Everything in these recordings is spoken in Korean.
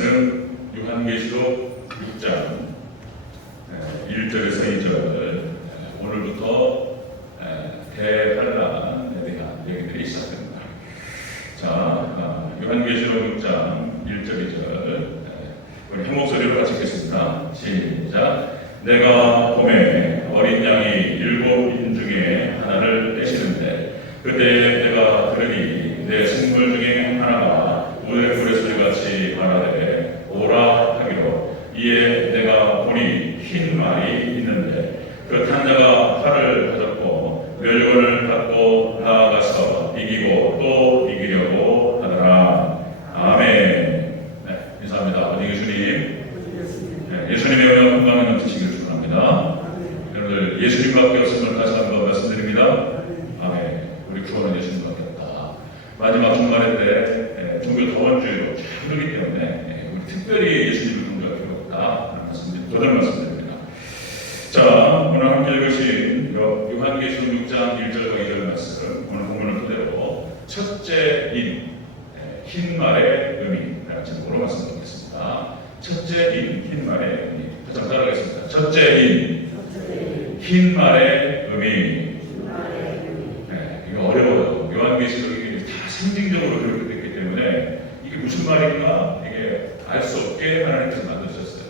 말씀 요한계시록 6장 1절에서 2절, 오늘부터 대환란에 대한 얘기들이 시작됩니다. 자, 요한계시록 6장 1절 2절 우리 한 목소리로 같이 읽겠습니다. 시작. 내가 봄에 어린 양이 7인 중에 하나를 떼시는데 그때 내가 들으니 내 생물 중에 하나가 우레 소리같이 말하되 오라 하기로, 이에 내가 보니 흰 말이 있는데 그 탄 자가 팔을 가졌고 멸관을 갖고 나아가서 이기고 또 이기려고 하더라. 아멘. 네, 인사합니다. 어디 예수님. 네, 예수님의 은혜와 건강이 넘치시기를 축원합니다. 여러분들 예수님밖에 없음을 다시 한번 말씀드립니다. 아멘. 우리 구원은 예수님밖에 없다. 마지막 주말에 때 종교 더원주의로 그렇기 때문에 우리 특별히 예수님을 공부할 필요 없다. 저들 말씀드립니다. 자, 오늘 함께 읽으신 요한계시록 6장 1절과 2절 말씀, 오늘 본문을 토대로 첫째인 흰 말의 의미라는 제목으로 말씀드리겠습니다. 첫째인 흰 말의 의미. 같이 따라하겠습니다. 첫째인 흰 말의 의미. 이거 어려워요. 요한계시록이 다 상징적으로 그렇게 됐기 때문에 이게 무슨 말인가 이게 알 수 없게 하나님께서 만드셨어요.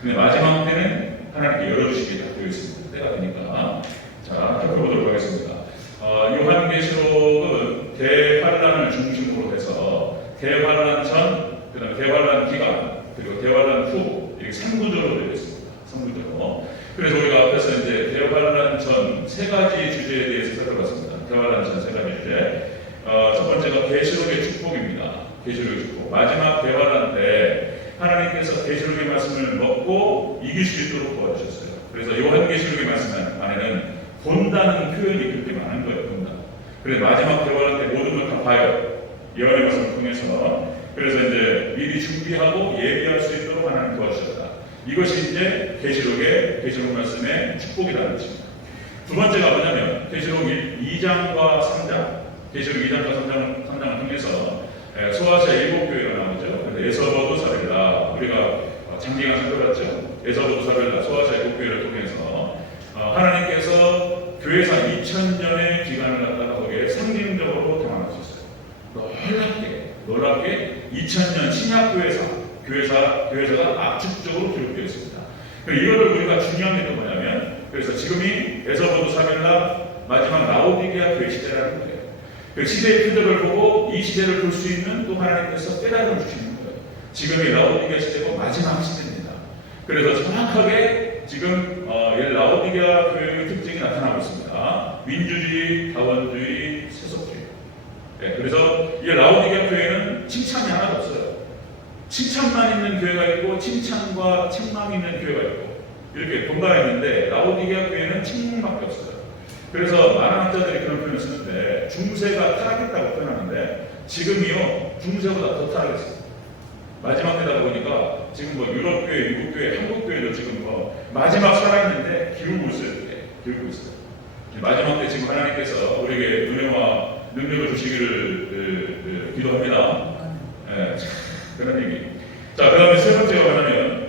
근데 마지막 때는 하나님께 열어주시게 다 되어 있습니다. 때가 되니까. 자, 살펴보도록 하겠습니다. 요한계시록은 대환란을 중심으로 해서 대환란 전, 그 다음에 대환란 기간, 그리고 대환란 후, 이렇게 3구조로 되어 있습니다. 3구조로. 그래서 우리가 앞에서 이제 대환란 전 3가지 주제에 대해서 살펴봤습니다. 대환란 전 3가지 주제. 첫 번째가 계시록의 축복입니다. 계시록의 축복. 마지막 대환란 때 하나님께서 계시록의 말씀을 먹고 이길 수 있도록 도와주셨어요. 그래서 요한계시록의 말씀 안에는 본다는 표현이 그렇게 많은 거예요. 본다. 그래서 마지막 대환란 때 모든 걸 다 봐요. 예언의 말씀을 통해서. 그래서 이제 미리 준비하고 예비할 수 있도록 하나님 도와주셨다. 이것이 이제 계시록 말씀의 축복이라는 것입니다. 두 번째가 뭐냐면 계시록 2장과 3장, 계시록 2장과 3장을 통해서 소아시아 7교회가 나오죠. 에서버도 사벨라, 우리가 장기간 살펴봤죠. 에서버도 사벨라, 소아시아 7교회를 통해서 하나님께서 교회사 2000년의 기간을 갖다가 거기에 상징적으로 담아놓으셨어요. 놀랍게 2000년 신약 교회사가 압축적으로 기록되어 있습니다. 이거를 우리가 중요한 게 뭐냐면, 그래서 지금이 에서버도 사벨라 마지막 라오디게아 교회 시대라는 거예요. 그 시대의 표적을 보고 이 시대를 볼 수 있는 또 하나님께서 깨달음을 주시는 거예요. 지금이 라오디게아 시대고 마지막 시대입니다. 그래서 정확하게 지금 라오디게아 교회의 특징이 나타나고 있습니다. 민주주의, 다원주의, 세속주의. 네, 그래서 이 라오디게아 교회는 칭찬이 하나도 없어요. 칭찬만 있는 교회가 있고 칭찬과 책망이 있는 교회가 있고 이렇게 분가가 있는데, 라오디게아 교회는 책망밖에 없어요. 그래서 많은 학자들이 그런 표현을 쓰는데, 중세가 타락했다고 표현하는데 지금이요 중세보다 더 타락했어요. 마지막 때다 보니까 지금 뭐 유럽교회, 미국교회, 한국교회도 지금 뭐 마지막 살아있는데 기울고 있어요. 기울고 있어요. 마지막 때 지금 하나님께서 우리에게 은혜와 능력을 주시기를 기도합니다. 네, 그런 얘기. 자, 그 다음에 세 번째가 뭐냐면,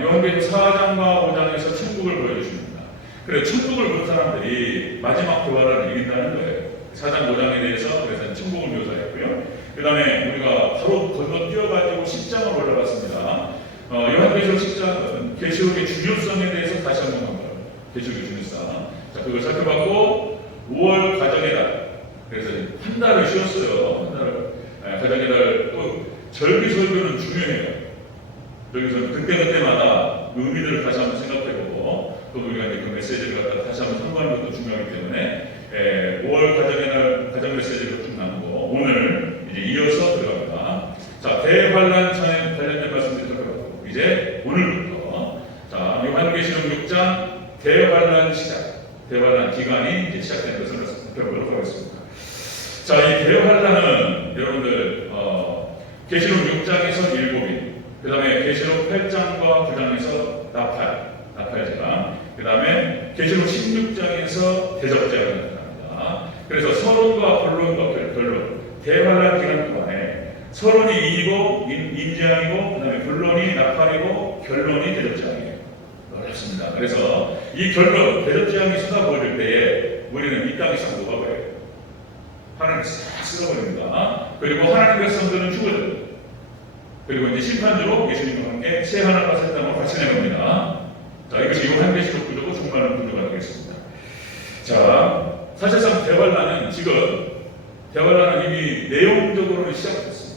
요한계시록 4장과 5장에서 천국을 보여주십니다. 그래서 천국을 본 사람들이 마지막 교활을 이긴다는 거예요. 4장 5장에 대해서 그래서 천국을 묘사했고요. 그 다음에 우리가 바로 건너뛰어가지고 10장을 올라갔습니다. 요한계시록 10장은 계시록의 중요성에 대해서 다시 한번 본 거예요. 계시록의 중요성. 자, 그걸 살펴봤고, 5월 가정의 달. 그래서 한 달을 쉬었어요. 한 달을. 가정의 달. 또 절기 설교는 중요해요. 절기 그때마다 의미들을 다시 한번 생각해보고, 또 우리가 이제 그 메시지를 갖다 다시 한번 참고하는 것도 중요하기 때문에 5월 가정의 날 가정 메시지를 좀 나누고 오늘 이제 이어서 들어갑니다. 자, 대환란 전에 관련된 말씀을 들어가고 이제 오늘부터 요한계시록 6장 대환란 시작, 대환란 기간이 이제 시작된 것을 살펴보도록 하겠습니다. 자, 이 대환란은 여러분들 계시록 6장에서 7인, 그 다음에 계시록 8장과 9장에서 나팔제가, 그 다음에 계시록 16장에서 대접제가 나타납니다. 그래서 서론과 본론과 결론, 대환란 기간 동안에 서론이 인이고 인지항이고 그다음에 본론이 낙관이고 결론이 대접지항이에요. 어렵습니다. 그래서 이 결론 대접지항이 쏟아부어질 때에 우리는 이 땅의 상도가 뭐예요? 하나님 싹 쓸어버립니다. 그리고 하나님의 백성들은 죽어져요. 그리고 이제 심판주로 예수님과 함께 새 하늘과 새 땅을 같이 내봅니다. 자, 이것이 요한계시록 구조고 종말론 구조가 되겠습니다. 자, 사실상 대관란은 지금 대관란은 이미 내용적으로는 시작됐습니다.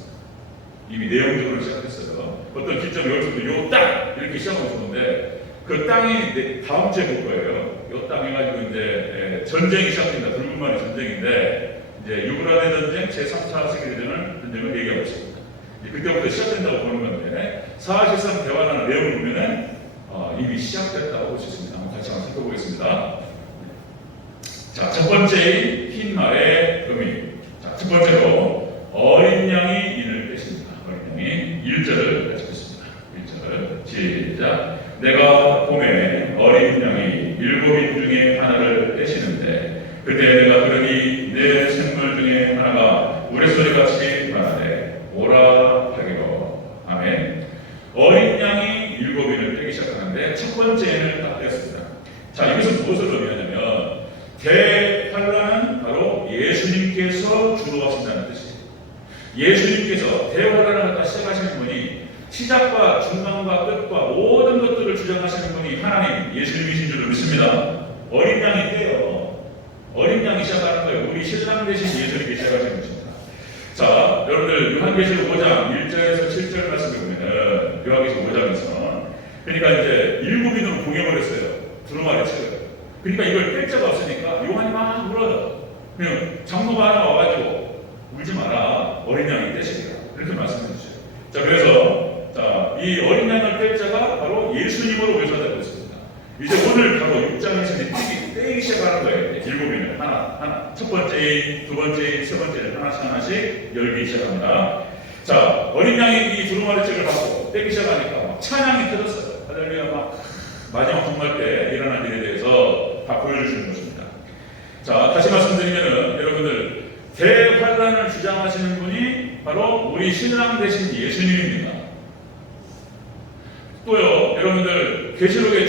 이미 내용적으로 시작했어요. 어떤 기점 여기서도 요 땅 이렇게 시작하고 있었는데 그 땅이 다음 주에 볼 거예요. 요 땅 해가지고 이제 전쟁이 시작됩니다. 불분만의 전쟁인데 이제 유브라데 전쟁, 제3차 세계대전 전쟁을 얘기하고 있습니다. 그때부터 시작된다고 보는 건데 사실상 대관하는 내용을 보면은 이미 시작됐다고 볼 수 있습니다. 한번 같이 한번 살펴보겠습니다. 자, 첫 번째인 흰 말의 의미. 자, 첫 번째로 어린 양이 인을 빼십니다. 어린 양이 1절을 같이 보겠습니다. 1절 시작. 내가 봄에 어린 양이 7인 중에 하나를 빼시는데 그때 내가 들으니 내 생물 중에 하나가 우레소리같이 말하되 오라 하기로. 아멘. 어린 양이 7인을 빼기 시작하는데 첫 번째는 딱 뺐습니다. 자, 이것은 무엇을 의미하냐면 대환란은 바로 예수님께서 주도하신다는 뜻이에요. 예수님께서 대환란을 갖다 시작하시는 분이 시작과 중간과 끝과 모든 것들을 주장하시는 분이 하나님 예수님이신 줄로 믿습니다. 어린 양이 떼요. 어린 양이 시작하는 거예요. 우리 신랑 되신 예수님이 시작하시는 것입니다. 자, 여러분들 요한계시록 5장 1절에서 7절 말씀을 보면은 요한계시록 5장에서 그러니까 이제 7인으로 공여버렸어요. 두루마리 쳐요. 그러니까 이걸 뺄 자가 없으니까 요한이 막 울어요. 그냥 장로가 하나 와가지고 울지 마라. 어린 양이 떼시리라. 이렇게 말씀해 주세요. 자, 그래서 자, 이 어린 양을 뺄 자가 바로 예수님으로 묘사되고 있습니다. 이제 오늘 바로 6장에서 떼기 시작하는 거예요. 7인을 하나. 첫 번째, 두 번째, 세 번째 하나씩 열기 시작합니다. 자, 어린 양이 이 두루마리 책을 받고 떼기 시작하니까 막 찬양이 터졌어요. 할렐루야 막 마지막 종말 때 일어난 일에 대해서 다 보여주시는 것입니다. 자, 다시 말씀드리면은 여러분들 대환란을 주장하시는 분이 바로 우리 신랑 되신 예수님입니다. 또요, 여러분들 계시록의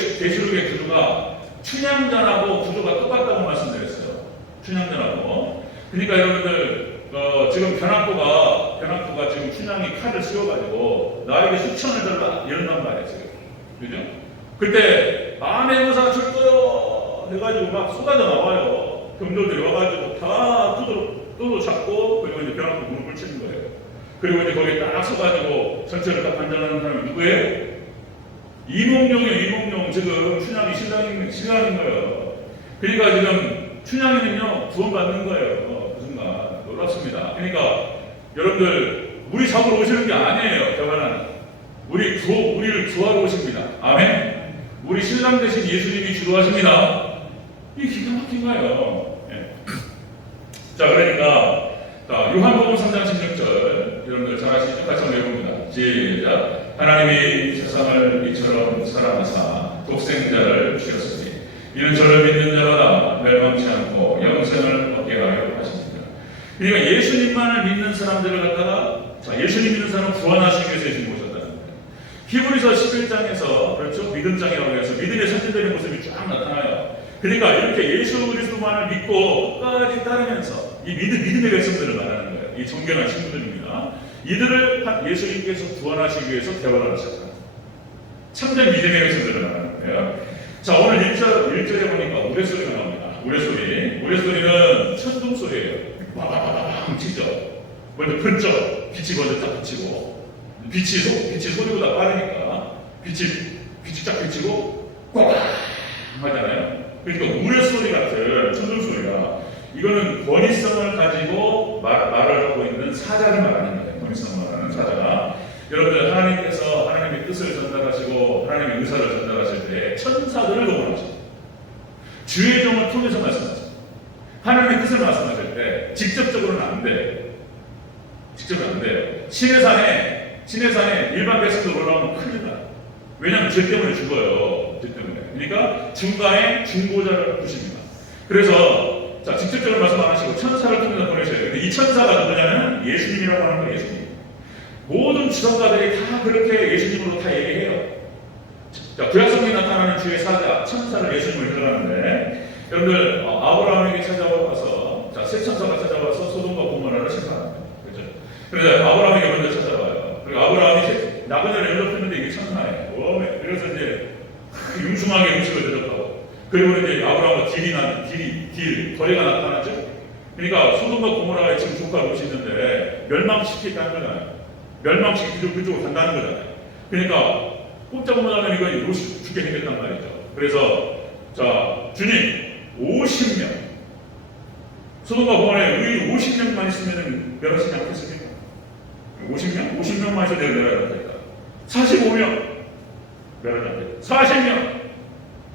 구조가 춘향전하고 구조가 똑같다고 말씀드렸어요. 춘향전하고. 그러니까 여러분들 지금 변학부가 지금 춘향이 칼을 씌워가지고 나에게 수천을 달라 이런단 말이에요. 지금. 그죠? 그때 마음의 의사가 출두요 해가지고 막 쏟아져 나와요. 금도들이 와가지고 다 뚜도 잡고 그리고 이제 변학부 무릎을 치는 거예요. 그리고 이제 거기에 딱 서가지고 전체를 딱 관장하는 사람이 누구예요? 이몽룡이에요. 이몽룡. 지금 춘향이 신랑인 거예요. 그러니까 지금 춘향이는요 구원받는 거예요. 그 순간 놀랍습니다. 그러니까 여러분들 우리 잡으러 오시는 게 아니에요. 대관하는 우리를 구하러 오십니다. 아멘. 우리 신랑 되신 예수님이 주도하십니다. 이게 기가 막힌 거예요. 네. 자, 그러니까 요한복음 3장 16절 여러분들 잘 아시죠? 같이 한번 해봅니다. 시작. 하나님이 세상을 이처럼 사랑하사 독생자를 주셨으니 이는 저를 믿는 자마다 멸망치 않고 영생을 얻게 하려 하십니다. 그러니까 예수님만을 믿는 사람들을 갖다가 예수님 믿는 사람을 구원하시기 위해서 예수님 오셨다는 거예요. 히브리서 11장에서 그렇죠? 믿음장이라고 해서 믿음의 선진되는 모습이 쫙 나타나요. 그러니까 이렇게 예수 그리스도만을 믿고 끝까지 따르면서 이 믿음의 백성들을 말하는 거예요. 이 존경한 친구들입니다. 이들을 예수님께서 구원하시기 위해서 대화를 하셨다. 참된 믿음의 백성들을 말하는 거예요. 자, 오늘 1절에 보니까 우레소리가 나옵니다. 우레소리는 천둥 소리예요. 와바바바방 치죠. 먼저 번쩍 빛이 먼저 딱 비치고 빛이 소리보다 빠르니까 빛이 딱 비치고 꽝 하잖아요. 그러니까 우레소리 같은 천둥 소리가 이거는 권위성을 가지고 말을 하고 있는 사자를 말하는 거예요. 권위성을 말하는 사자가 여러분들 하나님께서 하나님의 뜻을 전달하시고 하나님의 의사를 전달하실 때 천사들을 동원하십니다. 주의 종을 통해서 말씀하십니다. 하나님의 뜻을 말씀하실 때 직접적으로는 안 돼요. 직접은 안 돼요. 신의 산에 일반 백성들 올라오면 큰일 나요. 왜냐하면 죄 때문에 죽어요. 죄 때문에. 그러니까 중간에 중보자를 두십니다. 그래서 직접적으로 말씀 안 하시고 천사를 통해서 보내셔요. 근데 이 천사가 누구냐면 예수님이라고 하는 거예요. 예수님. 모든 주석가들이 다 그렇게 예수님으로 다 얘기해요. 자, 구약성경에 나타나는 주의 사자, 천사를 예수님을 들어가는데, 여러분들 아브라함에게 찾아와서, 자, 세 천사가 찾아와서 소돔과 고모라를 심판합니다. 그렇죠? 그래서 아브라함에게 먼저 찾아와요. 그리고 아브라함이 나그네를 연락했는데 이게 천사예요. 그래서 이제 융숭하게 음식을 대접하고, 그리고 이제 아브라함과 거래가 나타나죠. 그러니까 소돔과 고모라에 지금 조카가 옷이 있는데 멸망시키겠다는 거잖아요. 멸망시키고 그쪽으로 간다는 거잖아요. 그러니까 꼼짝 못하면 이거 롯이 죽게 생겼단 말이죠. 그래서 자, 주님 50명 소돔과 고모라에 의인 50명만 있으면 멸하시지 않겠습니까? 50명? 50명만 있어도 내가 멸하지 않겠다. 45명 멸하지 않겠다. 40명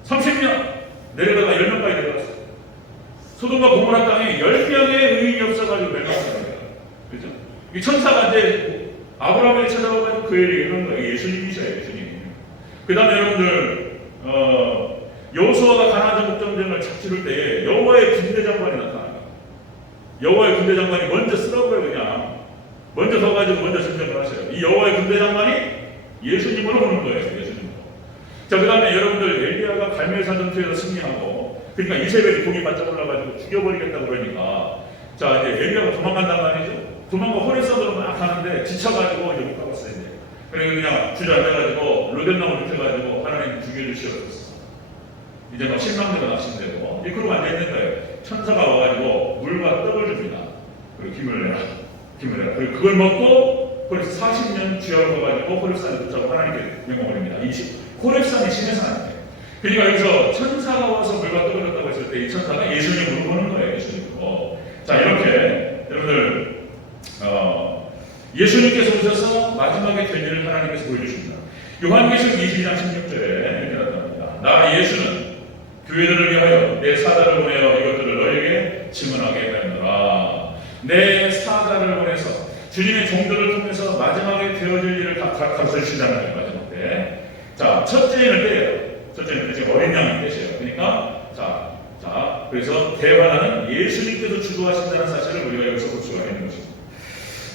30명 내려다가 10명까지 내려갔어. 소돔과 고모라 땅에 10명의 의인이 없어가지고 멸망한 거예요. 그죠? 이 천사가 이제 아브라함에게 찾아와가지고 그 얘기를 이런 거예요. 예수님이셔요, 예수님. 그 다음에 여러분들, 여호수아가 가나안 전쟁을 치를 때에 여호와의 군대 장관이 나타나요. 여호와의 군대 장관이 먼저 쓰라고요, 그냥. 먼저 서가지고 먼저 전쟁을 하셔요. 이 여호와의 군대 장관이 예수님으로 보는 거예요, 예수님으로. 자, 그 다음에 여러분들, 엘리야가 갈멜산 전투에서 승리하고, 그러니까 이세벨이 공이 바짝 올라가지고 죽여버리겠다고 그러니까, 자, 이제 엘리야가 도망간단 말이죠. 도망가 호레산으로 막 가는데 지쳐가지고 이제 못 가봤어요, 이제. 그래서 그냥 주저앉아가지고 로덴나무 눕혀가지고 하나님 죽여주시옵소서. 이제 막 실망대가 납신되고, 그러고 앉아있는 거예요. 천사가 와가지고 물과 떡을 줍니다. 그리고 김을 내라. 그리고 그걸 먹고 그래서 40년 주야로 가가지고 호렙산에 붙잡고 하나님께 명령을 합니다. 호렙산이 신의 산이에요. 그러니까 여기서 천사가 와서 물과 떡을 줬다고 했을 때 이 천사가 예수님으로 보는 거예요. 예수님으로. 자, 이렇게 여러분들 예수님께서 오셔서 마지막에 될 일을 하나님께서 보여주십니다. 요한계시록 22장 16절에 이렇게 나타납니다. 나 예수는 교회들을 위하여 내 사자를 보내어 이것들을 너에게 증언하게 하였노라. 내 사자를 보내서 주님의 종들을 통해서 마지막에 되어질 일을 다 가르쳐 주신다는 거예요. 마지막 때. 자, 첫째인을 떼요. 첫째는 지금 어린 양을 떼셔요. 그러니까 그래서 대화는 예수님께서 주도하신다는 사실을 우리가 여기서 볼 수가 있는 것입니다.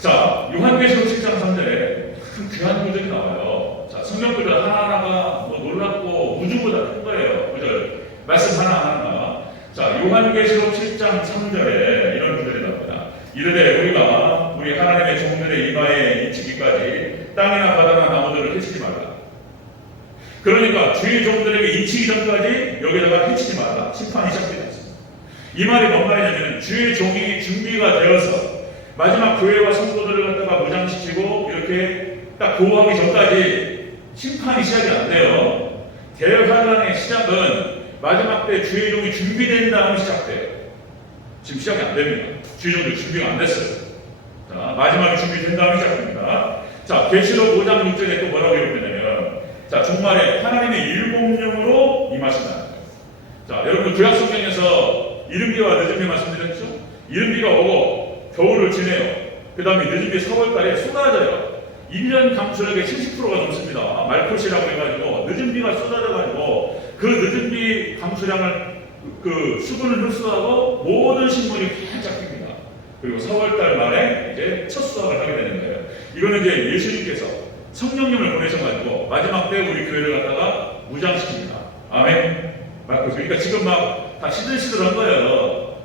자, 요한계시록 7장 3절에 큰 귀한 구절이 나와요. 자, 성경 구절 하나하나가 뭐 놀랍고 우주보다 큰 거예요. 구절 말씀 하나하나가. 자, 요한계시록 7장 3절에 이런 구절이 나옵니다. 이르되 우리가 우리 하나님의 종들의 이마에 인치기까지 땅이나 바다나 나무들을 해치지 말라. 그러니까 주의 종들에게 인치기 전까지 여기다가 해치지 말라. 심판이 시작되었습니다. 이 말이 뭔 말이냐면 주의 종이 준비가 되어서 마지막 교회와 성도들을 갖다가 무장시키고 이렇게 딱 보호하기 전까지 심판이 시작이 안 돼요. 대환란의 시작은 마지막 때 주의 종이 준비된 다음에 시작돼요. 지금 시작이 안 됩니다. 주의 종도 준비가 안 됐어요. 자, 마지막에 준비된 다음에 시작됩니다. 자, 계시록 5장 6절에 또 뭐라고 얘기하냐면, 자, 종말에 하나님의 일곱령으로 임하신다는 거예요. 자, 여러분 구약 성경에서 이른비와 늦은비 말씀드렸죠? 이른비가 오고 겨울을 지내요. 그 다음에 늦은비 4월달에 쏟아져요. 1년 강수량의 70%가 넘습니다. 말콧이라고 해가지고 늦은비가 쏟아져가지고 그 늦은비 강수량을 그 수분을 흡수하고 모든 식물이 활짝 핍니다. 그리고 4월달 말에 이제 첫 수확을 하게 되는 거예요. 이거는 이제 예수님께서 성령님을 보내셔가지고 마지막 때 우리 교회를 갖다가 무장시킵니다. 아멘. 말콧. 그러니까 지금 막 다 시들시들한 거예요.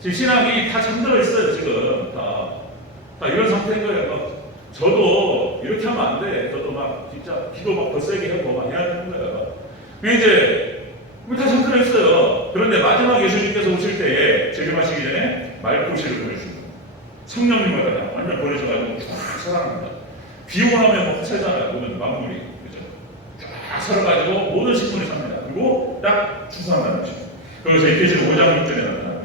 지금 신앙이 다 잠들어 있어요. 지금 다 이런 상태인 거예요. 막 저도 이렇게 하면 안 돼. 저도 막 진짜 기도 막 더 세게 하고 막 해야 되는 거예요. 근데 이제 다 잠들어 있어요. 그런데 마지막 예수님께서 오실 때에 재림하시기 전에 말꽃이를 보내주고 성령님을 그냥 완전 보내셔가지고 쫙 살아납니다. 비 오고 나면 뭐 살잖아요. 모든 만물이 그죠? 쫙 살아가지고 모든 식물이 삽니다. 그리고 딱 추수한다는 것입니다. 그래서 이 계시록 5장 6절에 나타나요.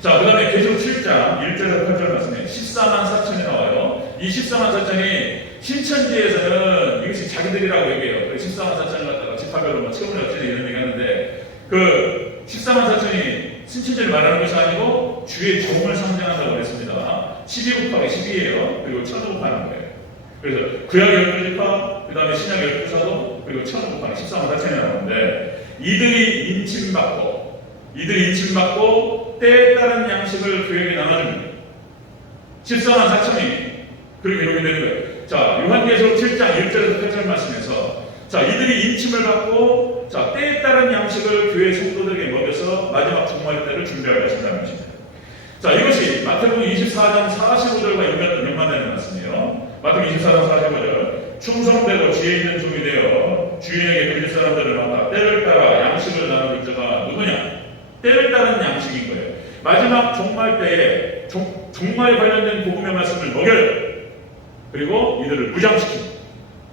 자, 그 다음에 계시록 7장 1절에서 8절 말씀에 14만 4천이 나와요. 이 14만 4천이 신천지에서는 이것이 자기들이라고 얘기해요. 14만 4천을 갖다가 지파별로 뭐 채우려 어쩌네 이런 얘기 하는데 그 14만 4천이 신천지를 말하는 것이 아니고 주의 종을 상징한다고 그랬습니다. 12 곱하기 12예요. 그리고 1000 곱하는 거예요. 그래서 구약 12지파, 그 다음에 신약 12사도, 그리고 1000 곱하기 14만 4천이 나오는데 이들이 인침받고 때에 따른 양식을 교회에게 나눠줍니다. 14만 4천이 그렇게 이렇게 되는 거예요. 자, 요한계시록 7장 1절에서 8절 말씀에서 자, 이들이 인침을 받고 자, 때에 따른 양식을 교회 성도들에게 먹여서 마지막 종말 때를 준비할 것이라는 것입니다. 자, 이것이 마태복음 24장 45절과 연관되는 말씀이에요. 마태복음 24장 45절 충성되고 지혜 있는 종이 되어 주인에게 빌릴 사람들을 만나 때를 따라 양식을 나눌 자가 누구냐? 때를 따른 양식인 거예요. 마지막 종말 때에 종말에 관련된 복음의 말씀을 먹여요. 그리고 이들을 무장시키고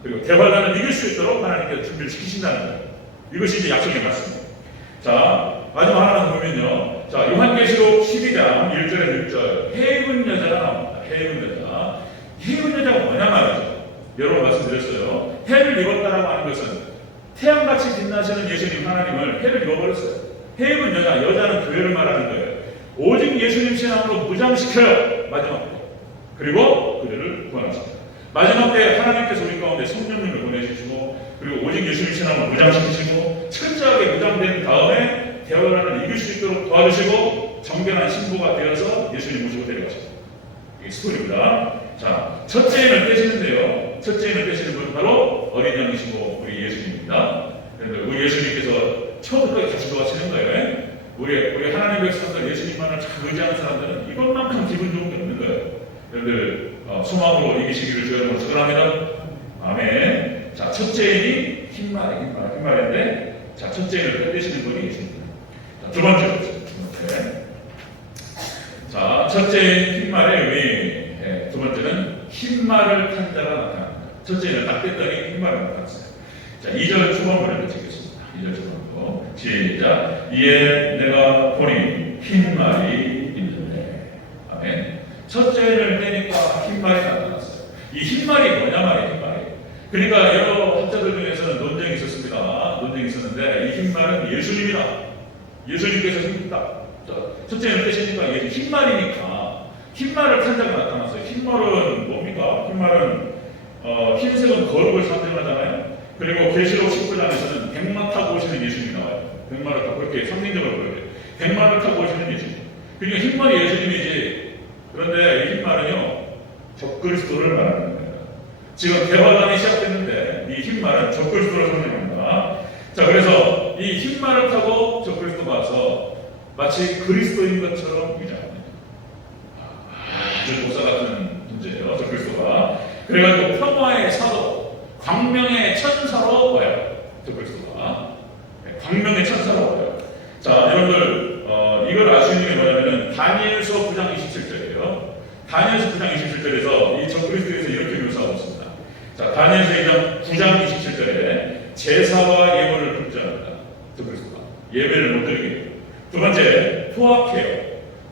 그리고 대환란을 이길 수 있도록 하나님께서 준비를 시키신다는 거예요. 이것이 이제 약속의 말씀입니다. 자, 마지막 하나는 보면요. 자, 요한계시록 12장 1절에 6절 해군 여자가 나옵니다. 해군 여자. 해군 여자가 뭐냐 말이죠. 여러 번 말씀드렸어요. 해를 입었다라고 하는 것은 태양같이 빛나시는 예수님 하나님을 해를 입어버렸어요. 해군 여자, 여자는 교회를 말하는 거예요. 오직 예수님 신앙으로 무장시켜요. 마지막 때. 그리고 그들을 구원하십니다. 마지막 때 하나님께서 우리 가운데 성령님을 보내주시고 그리고 오직 예수님 신앙으로 무장시키시고 철저하게 무장된 다음에 대환란을 이길 수 있도록 도와주시고 정결한 신부가 되어서 예수님 모시고 데려가십니다. 이게 스토리입니다. 자, 첫째인을 떼시는데요. 첫째인을 떼시는 분은 바로 어린 양이시고 우리 예수님입니다. 그런데 우리 예수님께서 처음부터 같이 도와주시는 거예요. 우리 하나님 백성들 예수님만을 잘 의지하는 사람들은 이것만큼 기분 좋은 게 없는 거예요. 여러분들 소망으로 이기시기를 주여로 축원합니다. 아멘. 자, 첫째인이 흰말인데 자, 첫째인을 떼시는 분이 예수님입니다. 자, 두 번째. 자, 첫째인 흰말의 의미. 두 번째는 흰말을 탄 자가 나타납니다. 첫째인을 딱 뗐더니 흰말을 나타났어요. 자, 2절 초반부를 읽겠습니다. 2절 초반부. 시작. 이에 내가 보니 흰말이 있는데. 아멘. 첫째를 떼니까 흰말이 나타났어요. 이 흰말이 뭐냐 말이에요. 흰말이. 그러니까 여러 학자들 중에서는 논쟁이 있었습니다. 논쟁이 있었는데 이 흰말은 예수님이다. 예수님께서 생겼다. 첫째를 떼시니까 이게 흰말이니까 흰말을 탄 자가 나타났어요. 흰말은 뭡니까? 흰말은 흰색은 거룩을 상징하잖아요. 그리고 계시록 19장에서는 백마 타고 오시는 예수님이 나와요. 백마를 타고 이렇게 상징적으로 보여요. 백마를 타고 오시는 예수님. 그러니까 흰말이 예수님이지. 그런데 이 흰말은요, 적그리스도를 말하는 거예요. 지금 대화단이 시작됐는데 이 흰말은 적그리스도를 상징합니다. 자, 그래서 이 흰말을 타고 적그리스도가 와서 마치 그리스도인 것처럼 위장합니다. 아주 목사 같은 존재예요, 적그리스도가. 그래가지고 평화의 사도, 광명의 천사로 와요, 적그리스도가. 광명의 천사로 와요. 자, 여러분들 이걸 알 수 있는 게 뭐냐면은 다니엘서 9장 27절이에요. 다니엘서 9장 27절에서 이 적그리스도에서 이렇게 묘사하고 있습니다. 자, 다니엘서 9장 27절에 제사와 예물을 금지합니다. 적그리스도가 예배를 못 드리게 해요. 두 번째, 포악해요.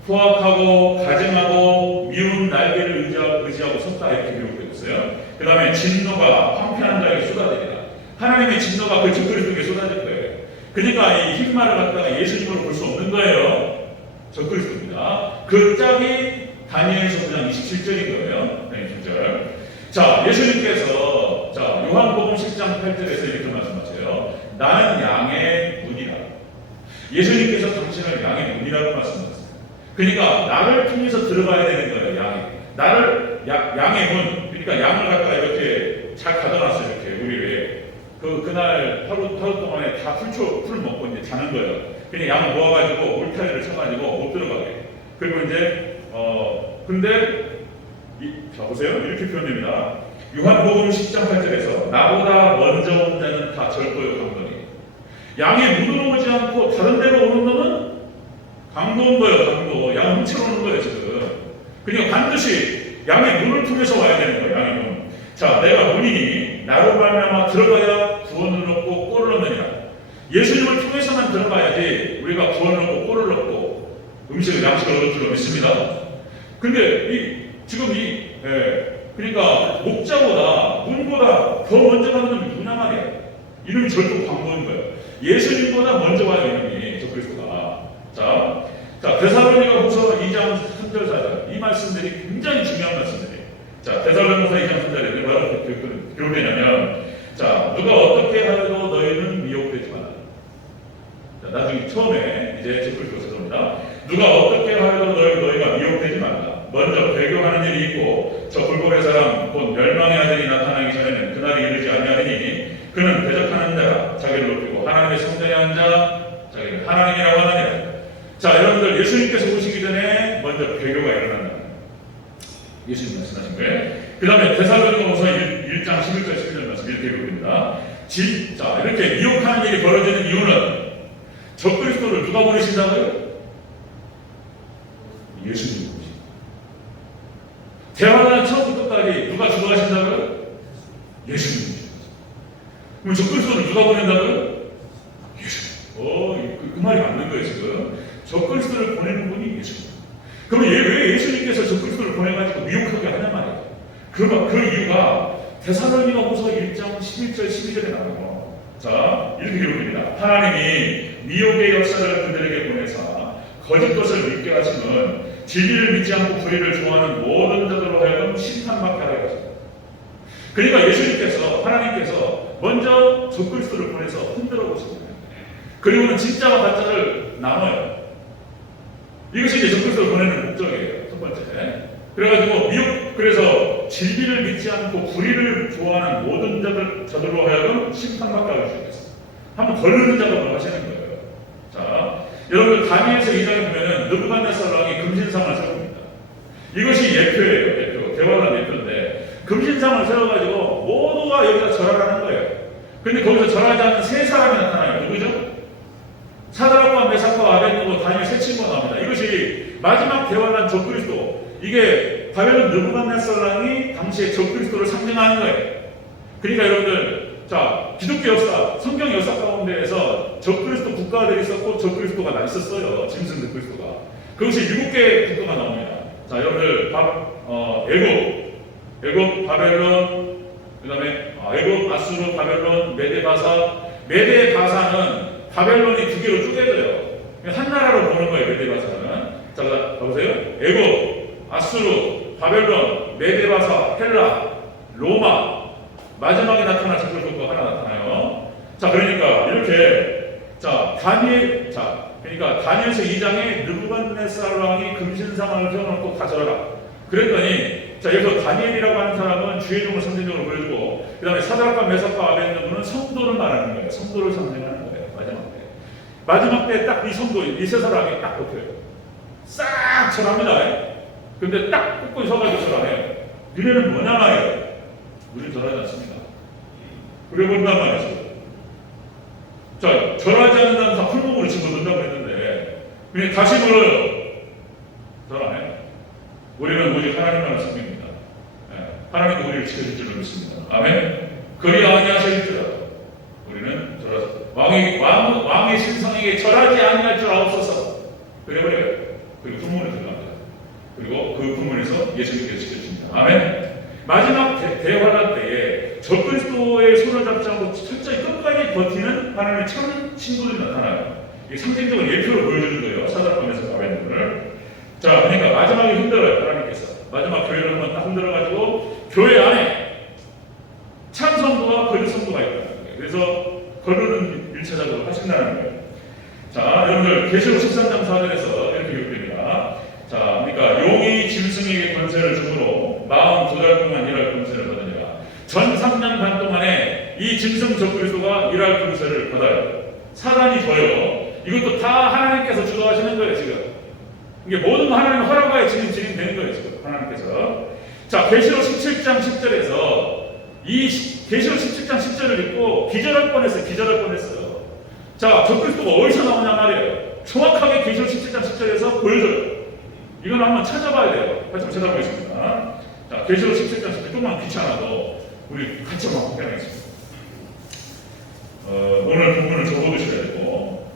포악하고 가증하고 미운 날개를 의지하고 섰다 이렇게 기록되어 있어요. 그 다음에 진노가 황폐한 자에게 쏟아지리라. 하나님의 진노가 그 적그리스도에게 쏟아질 거예요. 그러니까 이 흰말을 갖다가 예수님으로 볼 수 없는 거예요. 적그리스도입니다. 그 짝이 다니엘서 9장 27절인 거예요. 27절. 자, 예수님께서 자, 요한복음 10장 8절에서 이렇게 말씀하세요. 나는 양의 문이라. 예수님께서 당신을 양의 문이라고 말씀하셨어요. 그러니까 나를 통해서 들어가야 되는 거예요. 양의 문. 그러니까 양을 갖다가 이렇게 잘 가져놨어요. 이렇게 우리 왜 그날 하루 동안에 다 풀 먹고 이제 자는 거예요. 그냥 양을 모아가지고 울타리를 쳐가지고 못 들어가게. 그리고 이제 근데 자 보세요. 이렇게 표현됩니다. 요한복음 10장 8절에서 나보다 먼저 온 자는 다 절거요 강도니. 양이 문으로 오지 않고 다른 데로 오는 놈은 강도인 거예요. 강도. 양 훔치러 오는 거예요 지금. 그러니까 반드시 양의 문을 통해서 와야 되는 거예요. 양의 문. 자, 내가 문이니 나로 말미암아 들어가야 구원을 얻고 꼴을 얻느니라. 예수님을 통해서만 들어가야지 우리가 구원을 얻고 꼴을 얻고 양식을 얻을 줄 믿습니다. 근데 그러니까 목자보다 문보다 더 먼저 가는 놈이 누구냐 말이야. 이름이 절도 광도인 거예요. 예수님보다 먼저 와요 이름이 적그리스도가. 자, 데살로니가후서 2장 3절 4절 이 말씀들이 굉장히 중요한 말씀들이에요. 자, 데살로니가후서 2장 3절에 뭐라고 기록되냐면, 자, 누가 어떻게 하여도 너희는 미혹되지 마라. 자, 나중에 처음에 이제 적그리스도가 들어옵니다. 누가 어떻게 하여도 너희가 미혹되지 말라. 먼저 배교하는 일이 있고 저 불법의 사람 곧 멸망해야 되기 그는 대적하는 자가 자기를 높이고 하나님의 성전에 앉아 자기를 하나님이라고 하느니라. 자, 여러분들 예수님께서 오시기 전에 먼저 배교가 일어난다. 예수님 말씀하신 거예요. 그 다음에 데살로니가후서 1장 11절 12절 말씀 이렇게 읽어봅니다. 자, 이렇게 미혹하는 일이 벌어지는 이유는 적그리스도를 누가 보내신다고요? 예수님이 보내신다. 대화는 처음부터 끝까지 누가 주도하신다고요? 예수님이. 그럼 적그리스도를 누가 보낸다고요? 예수님. 그 말이 맞는 거예요, 지금. 적그리스도를 보내는 분이 예수님. 그럼 왜 예수님께서 적그리스도를 보내가지고 미혹하게 하냐 말이에요. 그 이유가 데살로니가후서 1장 11절 12절에 나와요. 자, 이렇게 기록됩니다. 하나님이 미혹의 역사를 그들에게 보내사 거짓 것을 믿게 하시면 진리를 믿지 않고 불의를 좋아하는 모든 자들로 하여금 심판받게 하려 하십니다. 그러니까 예수님께서, 하나님께서 먼저 적그리스도를 보내서 흔들어 보십니다. 그리고는 진짜와 가짜를 나눠요. 이것이 이제 적그리스도를 보내는 목적이에요. 첫 번째. 그래가지고 그래서 진리를 믿지 않고 불의를 좋아하는 모든 자들로 하여금 심판받게 하려 하십니다. 한번 걸르는 작업을 하시는 거예요. 자, 여러분 다니엘서 2장에 보면은 느부갓네살 왕이 금신상을 세웁니다. 이것이 예표예요. 예표. 대화가 예표인데 금신상을 세워가지고 모두가 여기다 절하라는 거예요. 근데 거기서 절하지 않는 세 사람이 나타나요. 누구죠? 사드락과 메삭과 아벤느고 다니엘 세 친구가 나옵니다. 이것이 마지막 대환란 적그리스도. 이게 바벨론 느부갓네살 왕이 당시에 적그리스도를 상징하는 거예요. 그러니까 여러분들, 자, 기독교 역사, 성경 역사 가운데에서 적그리스도 국가들이 있었고 적그리스도가 있었어요. 짐승 적그리스도가. 그것이 7개의 국가가 나옵니다. 자, 여러분들 애굽, 바벨론, 그 다음에 애굽, 아수르, 바벨론, 메데 바사는 바벨론이 2개로 쪼개져요. 한 나라로 보는 거예요. 메데 바사는. 자, 가보세요. 애굽, 아수르, 바벨론, 메데 바사, 헬라, 로마. 마지막에 나타날 적그리스도가 하나 나타나요. 자, 그러니까 이렇게 그러니까 다니엘서 2장에 느부갓네살 왕이 금신상을 세워놓고 다 절하라. 그랬더니 여기서 다니엘이라고 하는 사람은 주의 종을 상징적으로 보여주고, 그 다음에 사드락과 메삭과 아벤느고는 성도를 말하는 거예요. 성도를 상징하는 거예요. 마지막 때 딱 이 성도, 이 세 사람이 딱 꼽혀요. 싹 절합니다. 근데 딱 꽂고 서가지고 절 안 해요. 니네는 뭐냐 말이에요. 우린 절하지 않습니다. 그래 본단 말이죠. 자, 절하지 않는 사람 다 풀목으로 집어넣는다고 했는데 그냥 다시 물어요. 절 안 해요. 우리는 오직 하나님만을 섬깁니다. 하나님도 우리를 지켜줄 줄로 믿습니다. 아멘. 그리 아니하실지라도 우리는 절하자. 왕의 신성에게 절하지 아니할 줄 아옵소서. 그래버려요. 그리고 품문을 들어갑니다. 그리고 그 품문에서 예수님께서 지켜주십니다. 아멘. 마지막 대환란 때에 적그리스도의 손을 잡지 않고 철저히 끝까지 버티는 하나님의 참 친구들이 나타나요. 이게 상징적으로 예표로 보여주는 거예요. 사드락과 아벤느고를. 자, 그러니까 마지막에 흔들어요. 하나님께서 마지막 교회를 한번 딱 흔들어가지고 교회 안에 참 성도와 거짓 성도가 있다는 거예요. 그래서 거르는 1차 작업을 하신다는 거예요. 자, 여러분들 계시록 13장 4절에서 이렇게 기록됩니다. 자, 그러니까 용이 짐승에게 권세를 주므로 42달 동안 일할 권세를 받으니라. 전 3년 반 동안에 이 짐승 적그리스도가 일할 권세를 받아요. 사단이 져요. 이것도 다 하나님께서 주도하시는 거예요, 지금. 이게 모든 하나님 허락하에 진행되는 거예요, 지금 하나님께서. 자, 계시록 17장 10절에서 이 계시록 17장 10절을 읽고 기절할 뻔했어요. 자, 적그리스도가 어디서 나오냐 말이에요. 정확하게 계시록 17장 10절에서 보여줘요. 이건 한번 찾아봐야 돼요. 같이 한번 찾아보겠습니다. 자, 계시록 17장 10절 조금만 귀찮아도 우리 같이 한번 확인하겠습니다. 오늘 부분을 적어두셔야 되고,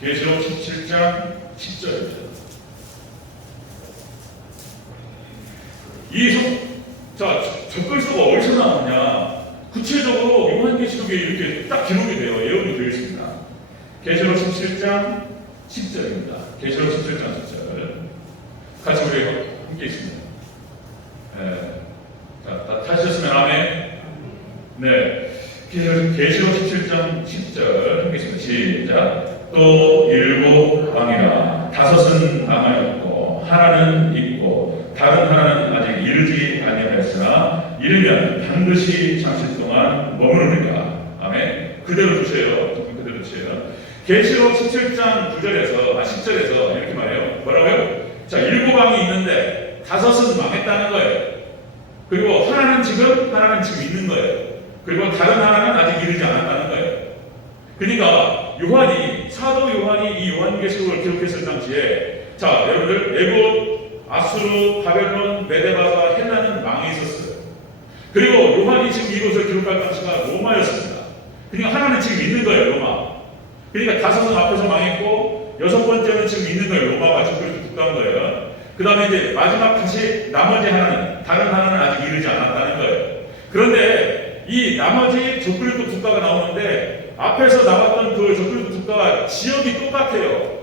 계시록 17장 10절입니다. 자, 적그리스도가 어디서 나오냐? 구체적으로 요한계시록에 이렇게 딱 기록이 돼요. 예언이 되어 있습니다. 계시록 17장 10절입니다. 계시록 17장 10절. 같이 우리 함께 있습니다. 자, 다 하셨으면 아멘. 네. 계시록 17장 10절 함께 있습니다. 시작. 또 7 왕이라 5은 남아있고 하나는 있고 다른 하나는 아직 이르지 아니하였으나 이르면 반드시 잠시 동안 머무르니까. 아멘. 그대로 두세요. 그대로 두세요. 계시록 17장 9절에서 10절에서 이렇게 말해요. 뭐라고요? 자, 7왕이 있는데 5은 망했다는 거예요. 그리고 하나는 지금 있는 거예요. 그리고 다른 하나는 아직 이르지 않았다는 거예요. 그러니까 사도 요한이 이 요한계시록을 기록했을 당시에, 자, 여러분들, 애굽, 아수르, 바벨론, 메데바사, 헬라는 망해 있었어요. 그리고 요한이 지금 이것을 기록할 당시가 로마였습니다. 그러니까 하나는 지금 있는 거예요, 로마. 그러니까 5은 앞에서 망했고 6번째는 지금 있는 거예요. 로마가 지금 국가인 거예요. 그 다음에 이제 마지막 다시 나머지 하나는, 다른 하나는 아직 이르지 않았다는 거예요. 그런데 이 나머지 적그리스도 국가가 나오는데 앞에서 나왔던 그 적그리스도 국가가 지역이 똑같아요.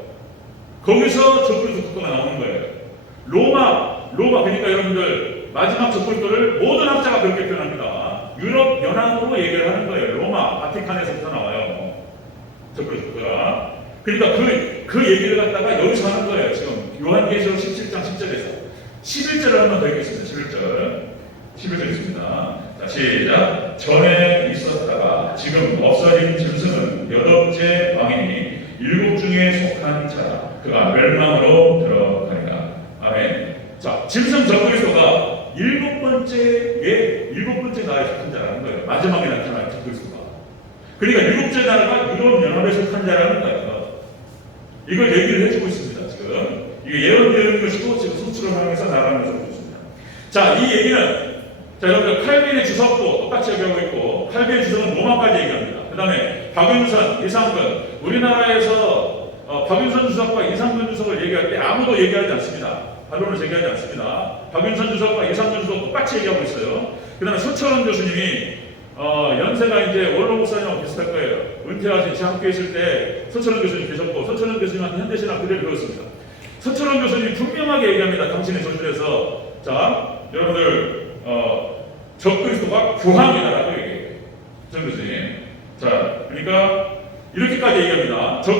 거기서 적그리스도 국가가 나오는 거예요. 로마 그러니까 여러분들 마지막 적그리스도를 모든 학자가 그렇게 표현합니다. 유럽 연합으로 얘기를 하는 거예요. 로마 바티칸에서부터 나와요. 적그리스도가. 그러니까 그 얘기를 갖다가 여기서 하는 거예요. 지금 요한계시록 17장 10절에서 11절을 한번 더 읽겠습니다. 11절 있습니다. 자, 시작. 전에 있었다가 지금 없어진 짐승은 8째 왕이니 7 중에 속한 자 그가 멸망으로 들어가리라. 아멘. 자, 짐승 적그리스도가 7번째 나라에 속한 자라는 거예요. 마지막에 나타날 적그리스도가. 그러니까 7째 나라가 유럽 연합에 속한 자라는 거예요. 이걸 얘기를 해주고 있습니다. 지금 이게 예언되는 것이고 지금 소출을 하면서 나가면서 있습니다. 자, 이 얘기는, 자, 여러분들 칼빈의 주석도 똑같이 얘기하고 있고, 칼빈의 주석은 로마까지 얘기합니다. 그 다음에 박윤선, 이상근, 우리나라에서 박윤선 주석과 이상근 주석을 얘기할 때 아무도 얘기하지 않습니다. 반론을 제기하지 않습니다. 박윤선 주석과 이상근 주석 똑같이 얘기하고 있어요. 그 다음에 서철원 교수님이 연세가 이제 원로 목사님하고 비슷할 거예요. 은퇴하신 제 학교에 있을 때 서철원 교수님 계셨고, 서철원 교수님한테 현대신학 그대로 배웠습니다. 서철원 교수님 분명하게 얘기합니다. 당신의 저술에서, 자, 여러분들 적그리스도가 교황이다라고 얘기해요. 전 교수님. 자, 그러니까 이렇게까지 얘기합니다. 자,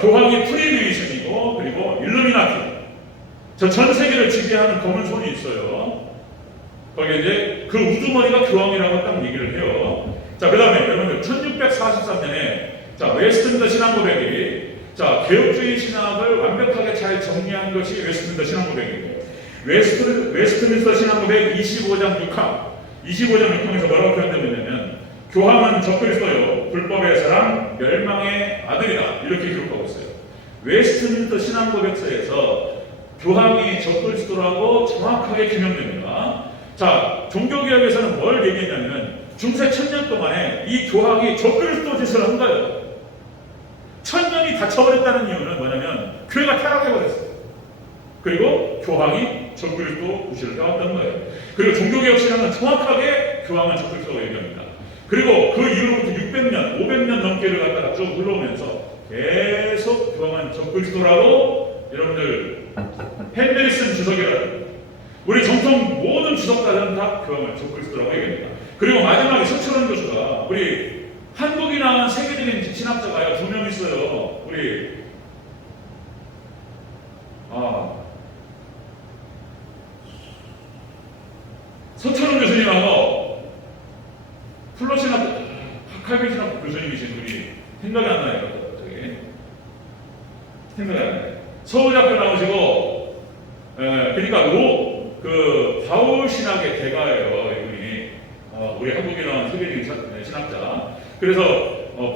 교황이 프리메이슨이고, 그리고 일루미나티. 저 전 세계를 지배하는 검은 손이 있어요. 거기에 이제 그 우두머리가 교황이라고 딱 얘기를 해요. 자, 그 다음에 여러분들 1643년에 자, 웨스트민더 신앙고백이, 자, 개혁주의 신학을 완벽하게 잘 정리한 것이 웨스트민더 신앙고백이에요. 웨스트민스터 신앙고백 25장 6항에서 뭐라고 표현되고 있냐면, 교황은 적그리스도요, 불법의 사람, 멸망의 아들이다, 이렇게 기록하고 있어요. 웨스트민스터 신앙고백서에서 교황이 적그리스도라고 정확하게 규명됩니다. 자, 종교개혁에서는 뭘 얘기했냐면, 중세 1000년 동안에 이 교황이 적그리스도 짓을 한 거예요. 1000년이 닫혀버렸다는 이유는 뭐냐면, 교회가 타락해버렸어요. 그리고 교황이 적그리스도 구실을 해왔던 거예요. 그리고 종교개혁 신앙은 정확하게 교황은 적그리스도라고 얘기합니다. 그리고 그 이후로부터 600년, 500년 넘게를 갖다가 쭉 흘러오면서 계속 교황은 적그리스도라고, 여러분들 헨데리슨 주석이라든가 우리 정통 모든 주석가들은 다 교황을 적그리스도라고 얘기합니다. 그리고 마지막에 서철원 교수가, 우리 한국이 나온 세계적인 신학자가 2명 있어요. 우리 서철원 교수님하고 플러신학 칼빈 신학 교수님이신 우리 생각이 안 나요. 저기 생각이 안 나요. 서울대학교 나오시고, 그러니까 그 바울 신학의 대가예요. 이분이 우리 한국에 나온 세계적인 신학자. 그래서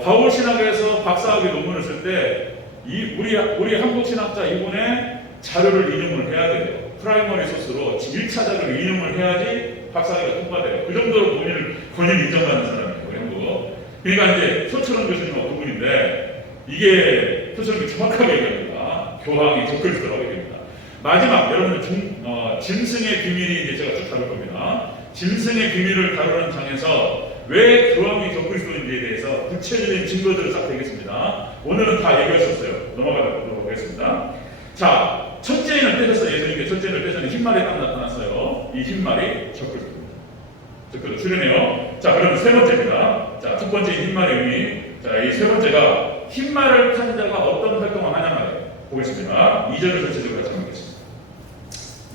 바울 신학에서 박사학위 논문을 쓸 때 우리 한국 신학자 이분의 자료를 인용을 해야 돼요. 프라이머리 소스로 1차 자료를 인용을 해야지 박사학위가 통과돼요. 그 정도로 본인을 인정받는 사람이에요. 우리 한국. 그러니까 이제 서철원 교수님하고 그분인데, 이게 서철원이 정확하게 얘기합니다. 교황이 적그리스도라고 얘기합니다. 마지막, 여러분들 짐승의 비밀이 이제 제가 쭉 다룰 겁니다. 짐승의 비밀을 다루는 장에서 왜 교황이 적그리스도인지에 대해서 구체적인 증거들을 싹 되겠습니다. 오늘은 다 얘기하셨어요. 넘어가도록 하겠습니다. 자, 첫째인을 떼셨어요. 예수님께 첫째인을 떼셨는데 흰말이 딱 나타났어요. 이 흰말이 적그리스도입니다. 적그리스도 출연해요. 자, 그럼 세 번째입니다. 자, 첫 번째 흰말의 의미. 자, 이 세 번째가 흰말을 탄 자가 어떤 활동을 하냐 말이에요. 보겠습니다. 2절을 전체적으로 같이 보겠습니다.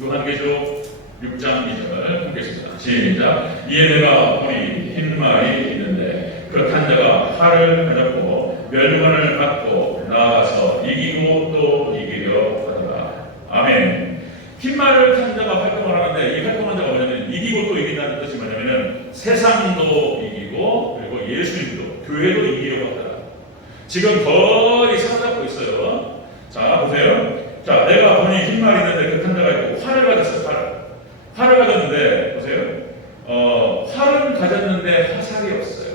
요한계시록 6장 2절 보겠습니다. 시작. 이에 내가 보니 흰 말이 있는데 그 탄 자가 활을 가졌고 멸관을 받고 나아가서 이기고 또 이기려 하더라. 아멘. 흰 말을 탄 자가 활동을 하는데 이 활동한 자가 뭐냐면 이기고 또 이긴다는 뜻이 뭐냐면은 세상도 이기고 그리고 예수님도 교회도 이기려고 하더라. 지금 거의 사로잡고 있어요. 자 보세요. 자 내가 보니 흰 말이 있는데 그 탄 자가 있고 활을 가졌어요. 활을 가졌는데 보세요. 활은 가졌는데 화살이 없어요.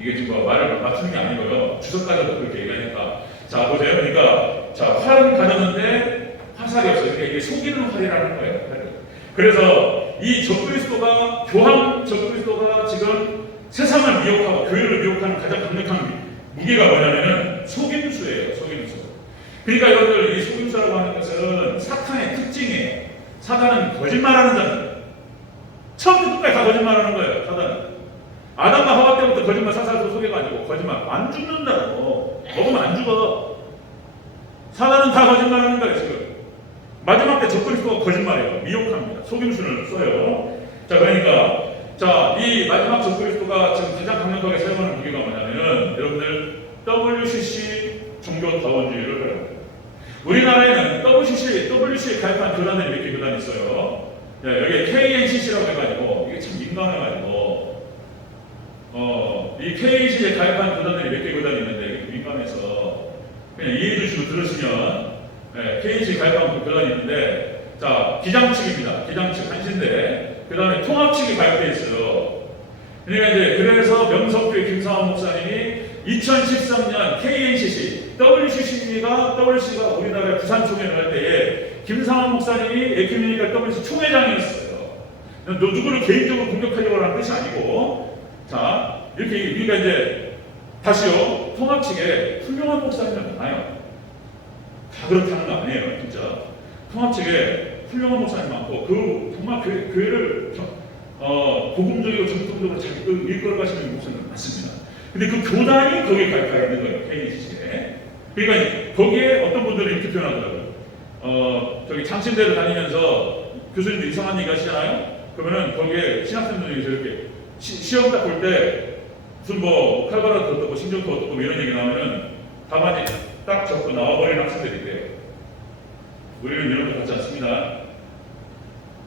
이게 지금 말을 맞추는 게 아니고요. 주석가져도 그렇게 얘기하니까. 자 보세요. 그러니까 자 활은 가졌는데 화살이 없어요. 그러니까 이게 속이는 활이라는 거예요. 그래서 이 적그리스도가 교황 적그리스도가 지금 세상을 미혹하고 교회를 미혹하는 가장 강력한 무게가 뭐냐면은 속임수예요. 속임수. 그러니까 여러분들 이 속임수라고 하는 것은 사탄의 특징이에요. 사단은 거짓말하는 자입니다. 처음부터 끝까지 다 거짓말하는 거예요. 사단은. 아담과 하와 때부터 거짓말 사살도 속여가지고 거짓말 안 죽는다고. 먹으면 안 죽어. 사단은 다 거짓말하는 거예요. 지금. 마지막 때 적그리스도가 거짓말이에요. 미혹합니다. 속임수를 써요. 자 그러니까 이 마지막 적그리스도가 지금 가장 강력하게 사용하는 무기가 뭐냐면은 여러분들 WCC 종교다원주의를 해요. 우리나라에는 WCC에 가입한 교단들이 몇 개 교단이 있어요. 여기 KNCC라고 해가지고 이게 참 민감해가지고 이 KNCC에 가입한 교단들이 몇 개 교단이 있는데 이게 민감해서 그냥 이해해 주시고 들으시면 KNCC에 가입한 교단이 있는데 자 기장 측입니다. 기장 측 한신대 그 다음에 통합 측이 가입되어 있어요. 그러니까 이제 그래서 명석교회 김사원 목사님이 2013년 KNCC, WCC가 우리나라의 부산 총회를 할 때에 김상환 목사님이 에큐메니컬 WCC 총회장이었어요. 누구를 개인적으로 공격하려고 하는 뜻이 아니고, 자 이렇게 우리가 이제 다시요 통합 측에 훌륭한 목사님은 많아요. 다 그렇다는 거 아니에요, 진짜. 통합 측에 훌륭한 목사님 많고, 그 정말 교회를 복음적이고 정통적으로 자기 일거를 가시는 목사님 많습니다. 근데 그 교단이 거기에 가입하여 있는 거예요, KNCC에. 그러니까 거기에 어떤 분들은 이렇게 표현하더라고요. 저기 장신대를 다니면서 교수님들 이상한 얘기 하시잖아요? 그러면은 거기에 신학생들이 이렇게 시험 딱 볼 때 무슨 뭐 칼바라도 어떻고 신정도 어떻고 뭐 이런 얘기 나오면은 가만히 딱 적고 나와버리는 학생들이 있대요. 우리는 이런 거 같지 않습니다.